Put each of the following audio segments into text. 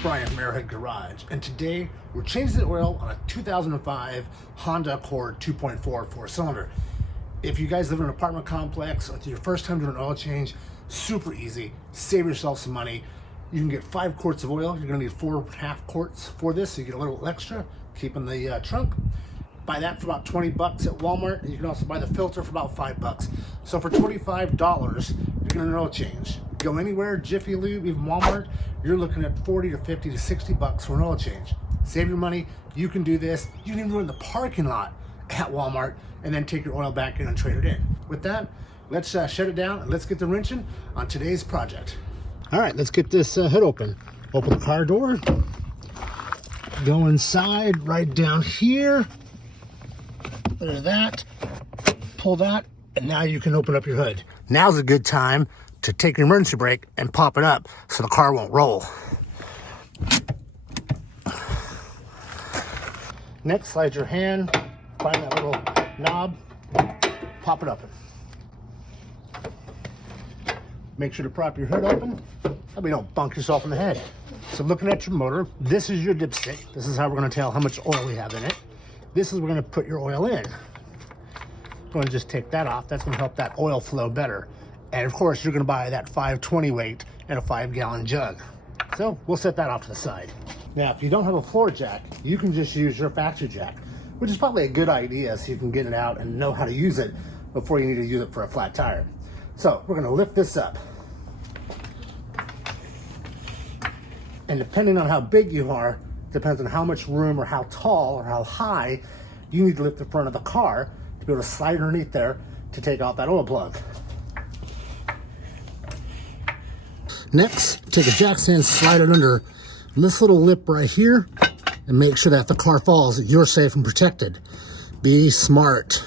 Brian from Arrowhead Garage, and today we're changing the oil on a 2005 Honda Accord 2.4 four-cylinder. If you guys live in an apartment complex, or it's your first time doing an oil change, super easy, save yourself some money. You can get 5 quarts of oil. You're gonna need 4.5 quarts for this, so you get a little extra, keep in the trunk. Buy that for about 20 bucks at Walmart, and you can also buy the filter for about 5 bucks. So for $25, you're getting an oil change. Go anywhere, Jiffy Lube, even Walmart, you're looking at 40 to 50 to 60 bucks for an oil change. Save your money, you can do this. You can even go in the parking lot at Walmart and then take your oil back in and trade it in. With that, let's shut it down and let's get the wrenching on today's project. All right, let's get this hood open. Open the car door, go inside, right down here. There's that, pull that, and now you can open up your hood. Now's a good time to take your emergency brake and pop it up so the car won't roll. Next, slide your hand, find that little knob, pop it up. Make sure to prop your hood open so you don't bunk yourself in the head. So looking at your motor, this is your dipstick. This is how we're gonna tell how much oil we have in it. This is where we're gonna put your oil in. I'm gonna just take that off. That's gonna help that oil flow better. And of course, you're gonna buy that 520 weight and a 5-gallon jug. So we'll set that off to the side. Now, if you don't have a floor jack, you can just use your factory jack, which is probably a good idea so you can get it out and know how to use it before you need to use it for a flat tire. So we're gonna lift this up. And depending on how big you are, depends on how much room or how tall or how high you need to lift the front of the car to be able to slide underneath there to take out that oil plug. Next, take a jack stand, slide it under this little lip right here, and make sure that if the car falls, you're safe and protected. Be smart.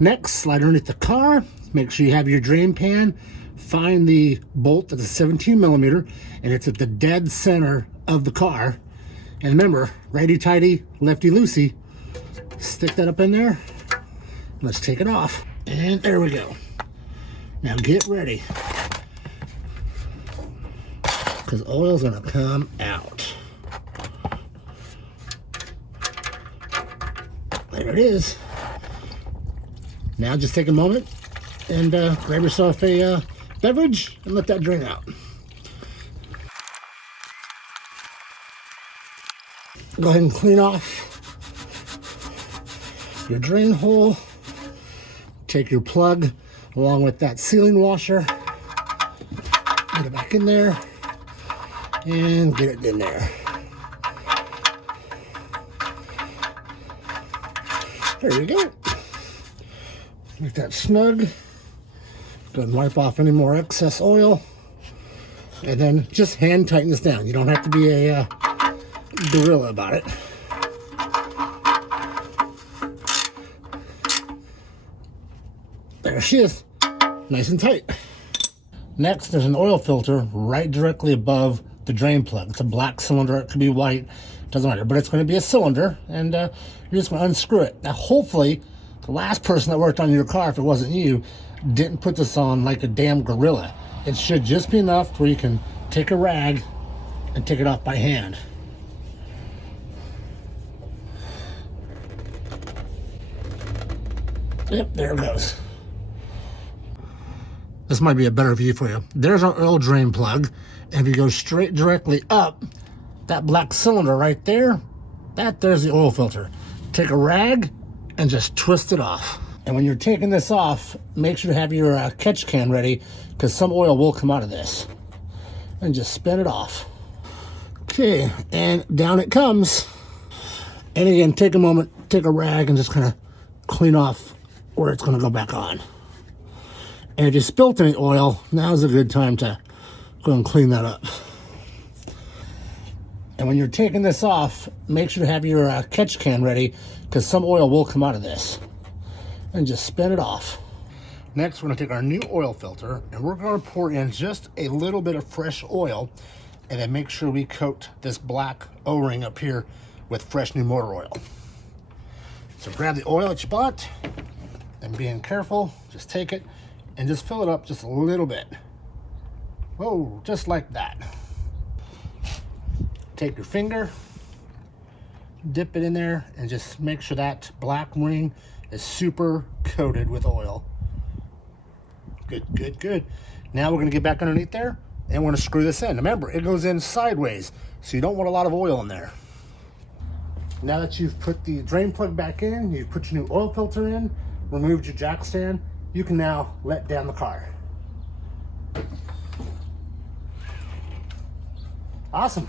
Next, slide underneath the car, make sure you have your drain pan, find the bolt that's a 17 millimeter, and it's at the dead center of the car. And remember, righty-tighty, lefty-loosey. Stick that up in there. Let's take it off. And there we go. Now get ready, because oil's gonna come out. There it is. Now just take a moment and grab yourself a beverage and let that drain out. Go ahead and clean off your drain hole. Take your plug along with that sealing washer. Get it back in there and get it in there. There we go. Make that snug. Go ahead and wipe off any more excess oil. And then just hand tighten this down. You don't have to be a gorilla about it. There she is, nice and tight. Next, there's an oil filter right directly above the drain plug. It's a black cylinder, it could be white, doesn't matter, but it's going to be a cylinder, and you're just going to unscrew it. Now, hopefully, the last person that worked on your car, if it wasn't you, didn't put this on like a damn gorilla. It should just be enough where you can take a rag and take it off by hand. Yep, there it goes. This might be a better view for you. There's our oil drain plug. And if you go straight directly up, that black cylinder right there, there's the oil filter. Take a rag and just twist it off. And when you're taking this off, make sure to have your catch can ready, because some oil will come out of this. And just spin it off. Okay, and down it comes. And again, take a moment, take a rag and just kind of clean off where it's going to go back on. And if you spilt any oil, now's a good time to go and clean that up. And when you're taking this off, make sure to have your catch can ready, because some oil will come out of this. And just spin it off. Next, we're going to take our new oil filter, and we're going to pour in just a little bit of fresh oil, and then make sure we coat this black O-ring up here with fresh new motor oil. So grab the oil that you bought, and being careful, just take it and just fill it up just a little bit. Whoa, just like that. Take your finger, dip it in there, and just make sure that black ring is super coated with oil. Good, good, good. Now we're gonna get back underneath there and we're gonna screw this in. Remember, it goes in sideways, so you don't want a lot of oil in there. Now that you've put the drain plug back in, you've put your new oil filter in, removed your jack stand, you can now let down the car. Awesome.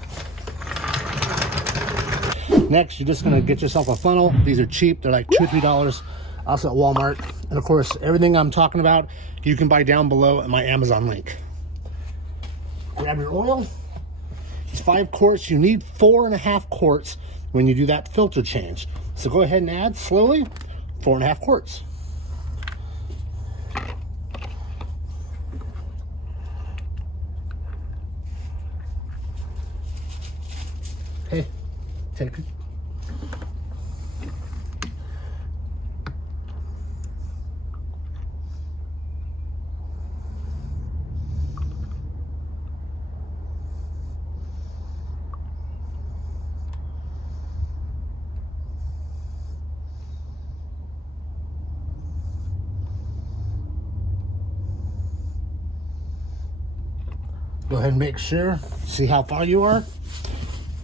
Next, you're just gonna get yourself a funnel. These are cheap, they're like $2 or $3, also at Walmart. And of course, everything I'm talking about, you can buy down below at my Amazon link. Grab your oil. It's 5 quarts. You need 4.5 quarts when you do that filter change. So go ahead and add slowly 4.5 quarts. Okay, take it. Go ahead and make sure, see how far you are?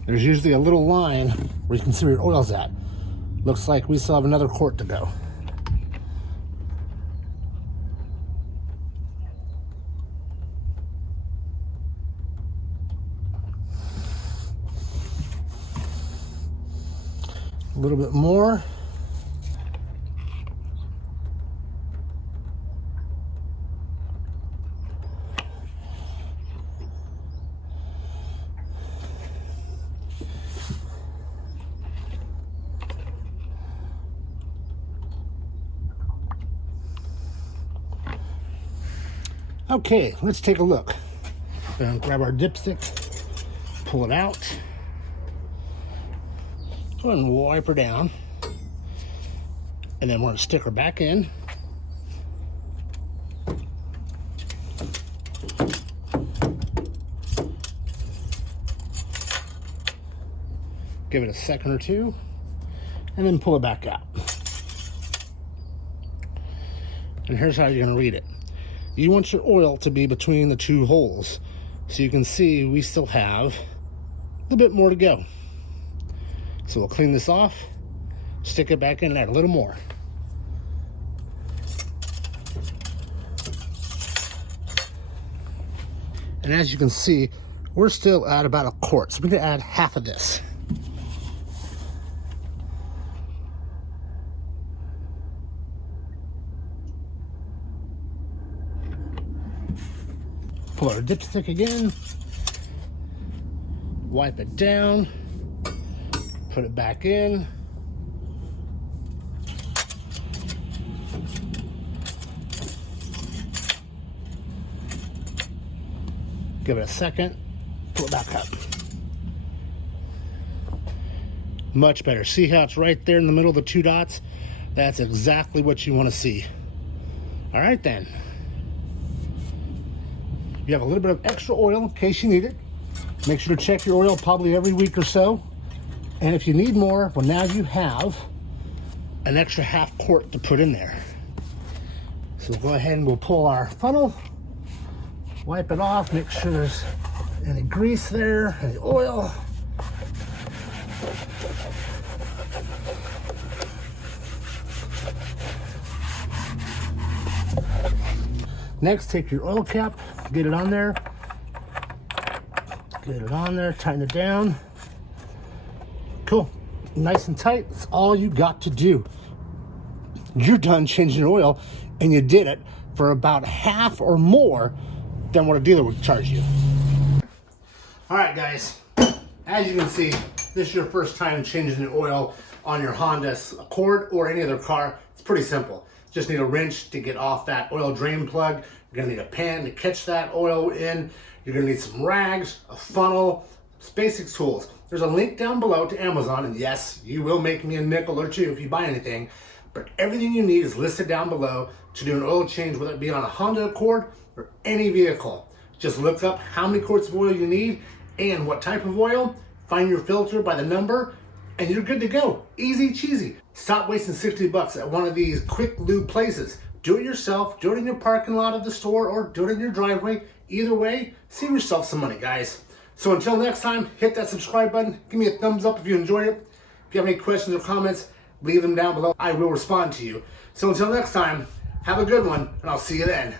There's usually a little line where you can see where your oil's at. Looks like we still have another quart to go. A little bit more. Okay, let's take a look. Gonna grab our dipstick, pull it out, go ahead and wipe her down, and then we're gonna stick her back in. Give it a second or two, and then pull it back out. And here's how you're gonna read it. You want your oil to be between the 2 holes. So you can see we still have a bit more to go. So we'll clean this off, stick it back in and add a little more. And as you can see, we're still at about 1 quart. So we're gonna add half of this. Pull our dipstick again, wipe it down, put it back in. Give it a second, pull it back up. Much better. See how it's right there in the middle of the 2 dots? That's exactly what you want to see. All right then. You have a little bit of extra oil in case you need it. Make sure to check your oil probably every week or so. And if you need more, well, now you have an extra half quart to put in there. So we'll go ahead and we'll pull our funnel, wipe it off, make sure there's any grease there, any oil. Next, take your oil cap, get it on there. Get it on there, tighten it down. Cool, nice and tight. That's all you got to do. You're done changing your oil, and you did it for about half or more than what a dealer would charge you. All right, guys, as you can see, this is your first time changing the oil on your Honda Accord or any other car. It's pretty simple. Just need a wrench to get off that oil drain plug. You're gonna need a pan to catch that oil in. You're gonna need some rags, a funnel, some basic tools. There's a link down below to Amazon, and yes, you will make me a nickel or two if you buy anything, but everything you need is listed down below to do an oil change, whether it be on a Honda Accord or any vehicle. Just look up how many quarts of oil you need and what type of oil, find your filter by the number, and you're good to go. Easy cheesy. Stop wasting $60 at one of these quick lube places. Do it yourself, do it in your parking lot of the store, or do it in your driveway. Either way, save yourself some money, guys. So until next time, hit that subscribe button. Give me a thumbs up if you enjoyed it. If you have any questions or comments, leave them down below. I will respond to you. So until next time, have a good one, and I'll see you then.